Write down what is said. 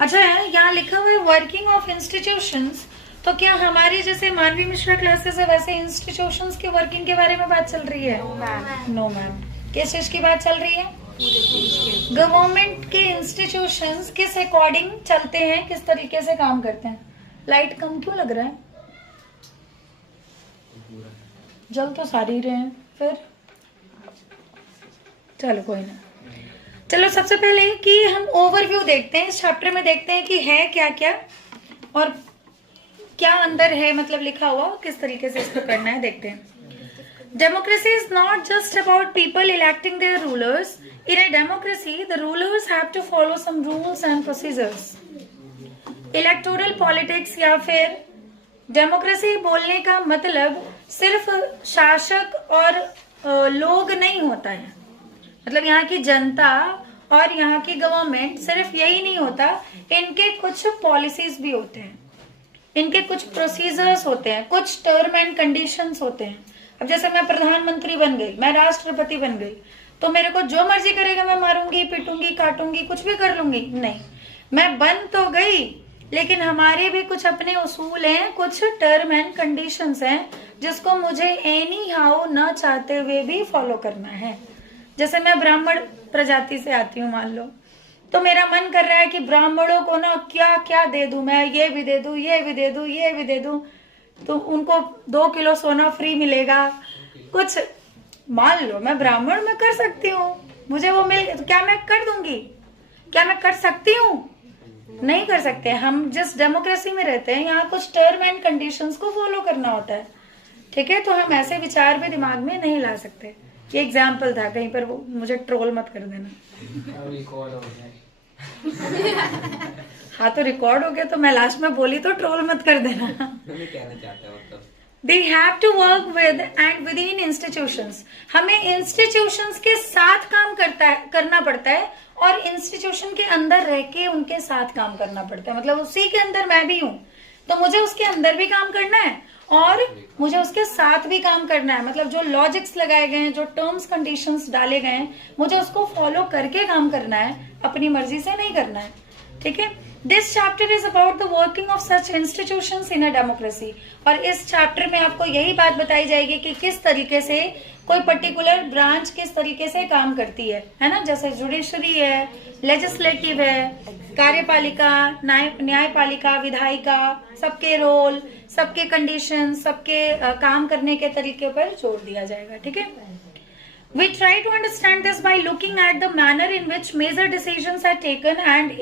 अच्छा है, यहाँ लिखा हुआ है वर्किंग ऑफ इंस्टीट्यूशंस, तो क्या हमारी जैसे मानवी मिश्रा क्लासेस है वैसे इंस्टीट्यूशंस की वर्किंग के बारे में बात चल रही है? No ma'am. किस चीज की बात चल रही है? गवर्नमेंट के इंस्टीट्यूशंस किस अकॉर्डिंग चलते हैं, किस तरीके से काम करते हैं। लाइट कम क्यों लग रहा है? जल तो सारी रहे हैं फिर, चलो कोई ना। चलो सबसे पहले कि हम ओवरव्यू देखते हैं, इस चैप्टर में देखते हैं कि है क्या क्या और क्या अंदर है, मतलब लिखा हुआ किस तरीके से इसको करना है, देखते हैं। Democracy is not just about people electing their rulers. In a democracy, the rulers have to follow some rules and procedures. Electoral politics या फिर डेमोक्रेसी बोलने का मतलब सिर्फ शासक और लोग नहीं होता है, मतलब यहाँ की जनता और यहाँ की गवर्नमेंट सिर्फ यही नहीं होता, इनके कुछ पॉलिसीज भी होते हैं, इनके कुछ प्रोसीजर्स होते हैं, कुछ टर्म एंड कंडीशंस होते हैं। अब जैसे मैं प्रधानमंत्री बन गई, मैं राष्ट्रपति बन गई, तो मेरे को जो मर्जी करेगा मैं मारूंगी, पीटूंगी, काटूंगी, कुछ भी कर लूंगी? नहीं, मैं बन तो गई, लेकिन हमारे भी कुछ अपने उसूल हैं, कुछ टर्म एंड कंडीशंस हैं जिसको मुझे एनी हाउ न चाहते हुए भी फॉलो करना है। जैसे मैं ब्राह्मण प्रजाति से आती हूँ मान लो, तो मेरा मन कर रहा है कि ब्राह्मणों को ना क्या क्या दे दूं, मैं ये भी दे दूं, ये भी दे दूं, ये भी दे दूं, तो उनको 2 किलो सोना फ्री मिलेगा, कुछ मान लो मैं ब्राह्मण, मैं कर सकती हूँ, मुझे वो मिल, तो क्या मैं कर दूंगी? क्या मैं कर सकती हूँ? नहीं कर सकते। हम जिस डेमोक्रेसी में रहते हैं यहाँ कुछ टर्म एंड कंडीशंस को फॉलो करना होता है, ठीक है? तो हम ऐसे विचार भी दिमाग में नहीं ला सकते। ये एग्जाम्पल था, कहीं पर वो मुझे ट्रोल मत कर देना। हाँ तो रिकॉर्ड हो गया, तो मैं लास्ट में बोली तो ट्रोल मत कर देना। कहना चाहता है मतलब They have to work with and within institutions. हमें इंस्टीट्यूशंस के साथ काम करना पड़ता है और इंस्टीट्यूशन के अंदर रह के उनके साथ काम करना पड़ता है, मतलब उसी के अंदर मैं भी हूँ, तो मुझे उसके अंदर भी काम करना है और मुझे उसके साथ भी काम करना है। मतलब जो लॉजिक्स लगाए गए हैं, जो टर्म्स कंडीशंस डाले गए हैं, मुझे उसको फॉलो करके काम करना है, अपनी मर्जी से नहीं करना है, ठीक है? This chapter is about the working of such institutions in a democracy. और इस चैप्टर में आपको यही बात बताई जाएगी कि किस तरीके से कोई पर्टिकुलर ब्रांच किस तरीके से काम करती है ना? जैसे जुडिशरी है, लेजिस्लेटिव है, कार्यपालिका, न्यायपालिका, विधायिका, सबके रोल, सबके कंडीशन, सबके काम करने के तरीके पर जोर दिया जाएगा, ठीक है? We try to understand this by looking at the manner in which major decisions are taken and